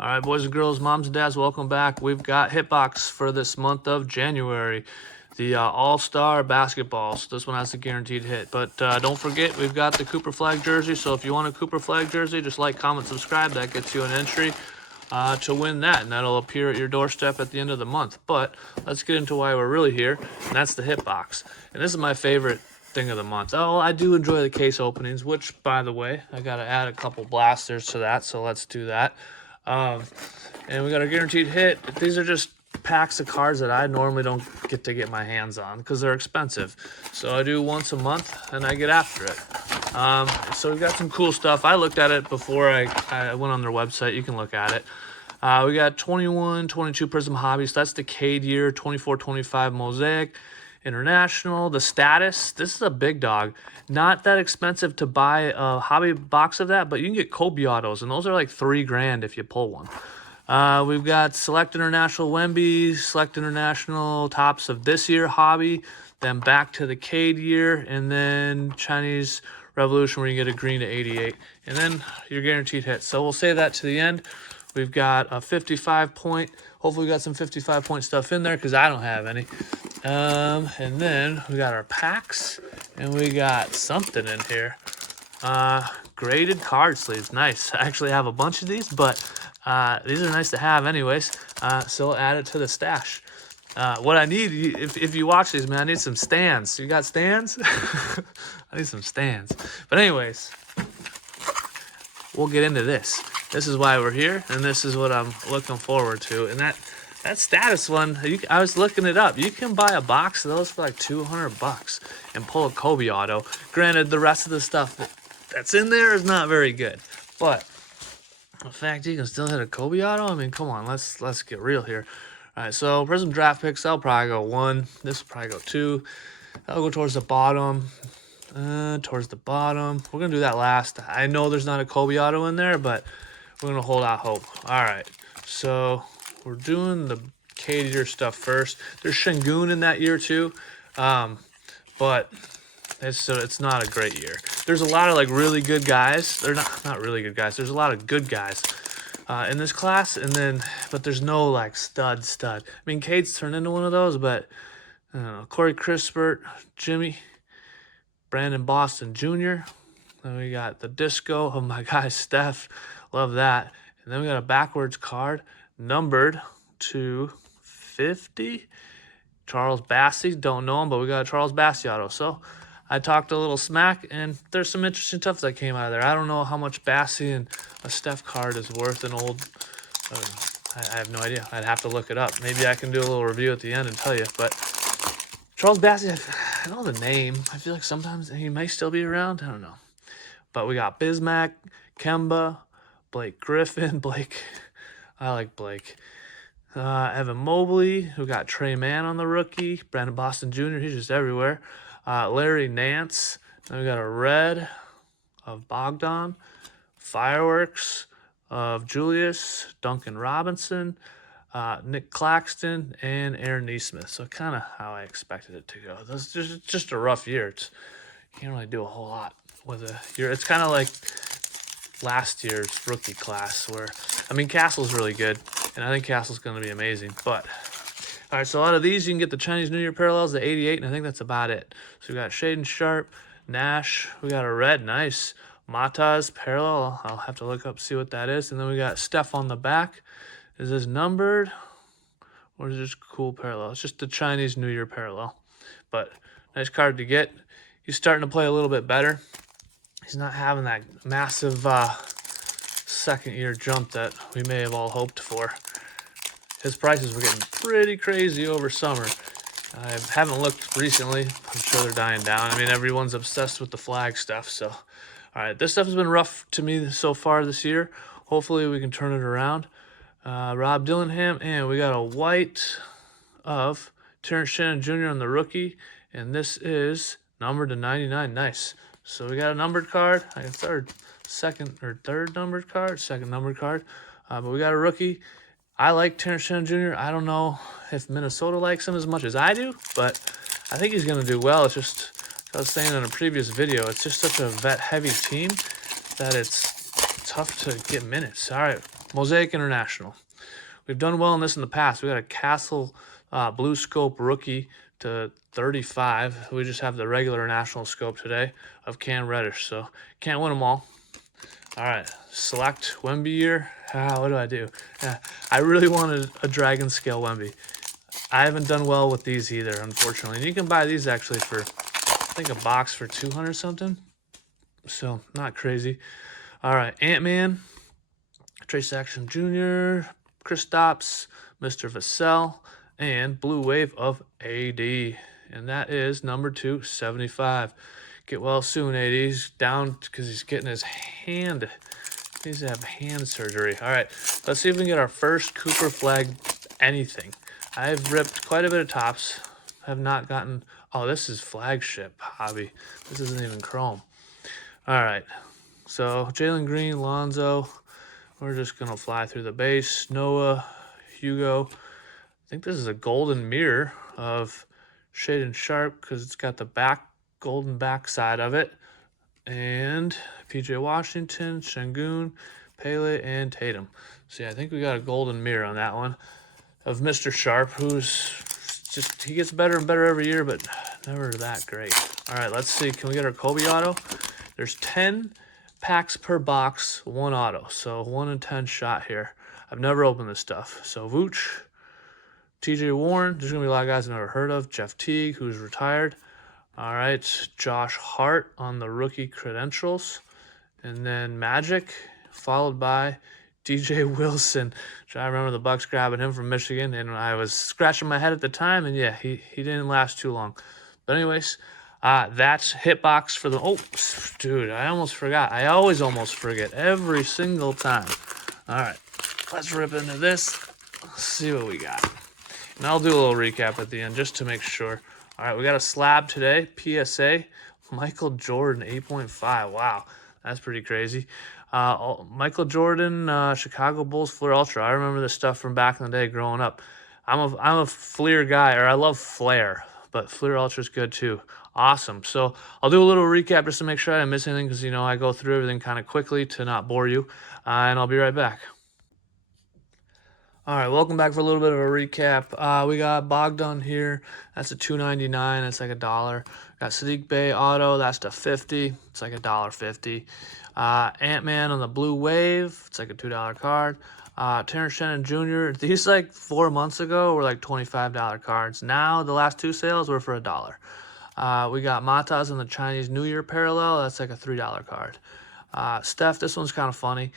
All right, boys and girls, moms and dads, welcome back. We've got Hitbox for this month of January. The All-Star Basketball. So this one has a guaranteed hit. But don't forget, we've got the Cooper Flagg jersey. So if you want a Cooper Flagg jersey, just like, comment, subscribe. That gets you an entry to win that. And that'll appear at your doorstep at the end of the month. But let's get into why we're really here. And that's the Hitbox. And this is my favorite thing of the month. Oh, I do enjoy the case openings, which, by the way, I got to add a couple blasters to that. So let's do that. And we got a guaranteed hit. These are just packs of cards that I normally don't get my hands on because they're expensive. So I do once a month and I get after it. So we got some cool stuff. I looked at it before I went on their website. You can look at it. We got 21, 22 Prizm Hobby. So that's the Cade year, 24, 25 Mosaic International. The status, this is a big dog. Not that expensive to buy a hobby box of that, but you can get Kobe autos, and those are like $3 grand if you pull one. We've got Select International Wemby, Select International Tops of this year hobby, then back to the Cade year, and then Chinese Revolution where you get a green to 88, and then your guaranteed hit. So we'll save that to the end. We've got a 55 point. Hopefully we got some 55 point stuff in there because I don't have any. And then we got our packs, and we got something in here. Graded card sleeves. Nice. I actually have a bunch of these, but these are nice to have anyways. So I'll add it to the stash. What I need, if you watch these, man, I need some stands. You got stands? I need some stands. But anyways, we'll get into this. This is why we're here, and this is what I'm looking forward to. And that status one, I was looking it up. You can buy a box of those for like $200 and pull a Kobe auto. Granted, the rest of the stuff that's in there is not very good, but the fact you can still hit a Kobe auto, I mean, come on, let's get real here. All right, so Prizm draft picks, I'll probably go 1. This will probably go 2. I'll go towards the bottom. We're gonna do that last. I know there's not a Kobe auto in there, but we're gonna hold out hope. All right, so we're doing the Cade year stuff first. There's Shengun in that year too, but it's not a great year. There's a lot of like really good guys. They're not really good guys. There's a lot of good guys in this class, but there's no like stud. I mean, Cade's turned into one of those, but I don't know. Corey Crispert, Jimmy, Brandon Boston Jr. Then we got the disco of my guy Steph. Love that. And then we got a backwards card numbered to 50. Charles Bassey. Don't know him, but we got a Charles Bassey auto. So I talked a little smack, and there's some interesting stuff that came out of there. I don't know how much Bassey and a Steph card is worth an old... I have no idea. I'd have to look it up. Maybe I can do a little review at the end and tell you. But Charles Bassey, I know the name. I feel like sometimes he may still be around. I don't know. But we got Bismack, Kemba, Blake Griffin. I like Blake. Evan Mobley. We got Trey Mann on the rookie. Brandon Boston Jr. He's just everywhere. Larry Nance. Then we got a red of Bogdan. Fireworks of Julius. Duncan Robinson. Nick Claxton, and Aaron Nesmith. So kind of how I expected it to go. This is just a rough year. You can't really do a whole lot with a year. It's kind of like last year's rookie class where, I mean, Castle's really good, and I think Castle's going to be amazing. But, all right, so out of these, you can get the Chinese New Year parallels, the 88, and I think that's about it. So we got Shaden Sharp, Nash. We got a red, nice. Mata's parallel. I'll have to look up, see what that is. And then we got Steph on the back. Is this numbered, or is this cool parallel? It's just the Chinese New Year parallel. But nice card to get. He's starting to play a little bit better. He's not having that massive second-year jump that we may have all hoped for. His prices were getting pretty crazy over summer. I haven't looked recently. I'm sure they're dying down. I mean, everyone's obsessed with the Flagg stuff. So, all right, this stuff has been rough to me so far this year. Hopefully we can turn it around. Rob Dillingham, and we got a white of Terrence Shannon Jr. on the rookie, and this is numbered to 99. Nice. So we got a numbered card. I guess second numbered card. But we got a rookie. I like Terrence Shannon Jr. I don't know if Minnesota likes him as much as I do, but I think he's going to do well. It's just, like I was saying in a previous video, it's just such a vet-heavy team that it's tough to get minutes. All right, Mosaic International. We've done well in this in the past. We got a Castle Blue Scope rookie to 35. We just have the regular national scope today of Cam Reddish, so can't win them all. All right, select Wemby year. What do I do? I really wanted a Dragon Scale Wemby. I haven't done well with these either, unfortunately. And you can buy these actually for, I think, a box for 200 something. So not crazy. All right, Ant-Man, Trace Action Jr., Kristaps, Mr. Vassell, and Blue Wave of AD. And that is number 275. Get well soon, AD. He's down because he's getting his hand. He needs to have hand surgery. All right, let's see if we can get our first Cooper Flagg anything. I've ripped quite a bit of tops. Have not gotten... Oh, this is Flagship Hobby. This isn't even Chrome. All right, so Jalen Green, Lonzo. We're just going to fly through the base. Noah, Hugo. I think this is a golden mirror of Shaden Sharp because it's got the golden back side of it. And PJ Washington, Şengün, Pele, and Tatum. See, I think we got a golden mirror on that one of Mr. Sharp, who's just, he gets better and better every year, but never that great. All right, let's see. Can we get our Kobe auto? There's 10 packs per box, 1 auto. So 1 in 10 shot here. I've never opened this stuff. So Vooch, TJ Warren. There's going to be a lot of guys I've never heard of. Jeff Teague, who's retired. All right, Josh Hart on the rookie credentials. And then Magic, followed by DJ Wilson. I remember the Bucks grabbing him from Michigan, and I was scratching my head at the time, and yeah, he didn't last too long. But anyways, that's Hitbox for the... Oh, dude, I almost forgot. I always almost forget every single time. All right, let's rip into this. Let's see what we got. And I'll do a little recap at the end just to make sure. All right, we got a slab today, PSA, Michael Jordan, 8.5. Wow, that's pretty crazy. Michael Jordan, Chicago Bulls Fleer Ultra. I remember this stuff from back in the day growing up. I'm a Fleer guy, or I love Flair, but Fleer Ultra is good too. Awesome. So I'll do a little recap just to make sure I didn't miss anything because, you know, I go through everything kind of quickly to not bore you, and I'll be right back. All right, welcome back for a little bit of a recap. We got Bogdan here. That's a $2.99. That's like $1. Got Sadiq Bey Auto. That's the 50. It's like $1.50. Ant-Man on the Blue Wave. It's like a $2 card. Terrence Shannon Jr. These like 4 months ago were like $25 cards. Now the last 2 sales were for $1. We got Matas on the Chinese New Year parallel. That's like a $3 card. Steph, this one's kind of funny.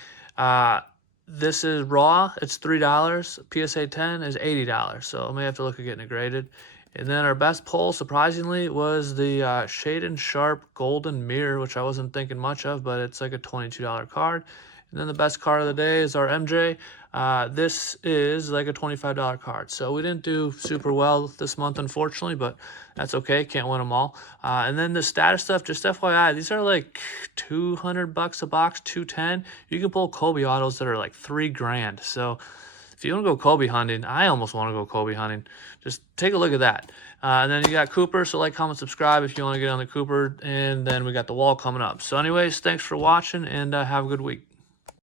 This is raw. It's $3. PSA 10 is $80. So I may have to look at getting it graded. And then our best pull, surprisingly, was the Shaden Sharp Golden Mirror, which I wasn't thinking much of, but it's like a $22 card. And then the best card of the day is our MJ. This is like a $25 card. So we didn't do super well this month, unfortunately, but that's okay. Can't win them all. And then the status stuff, just FYI, these are like $200 a box, $210. You can pull Kobe autos that are like $3,000. So if you want to go Kobe hunting, I almost want to go Kobe hunting. Just take a look at that. And then you got Cooper, so like, comment, subscribe if you want to get on the Cooper. And then we got the wall coming up. So anyways, thanks for watching, and have a good week.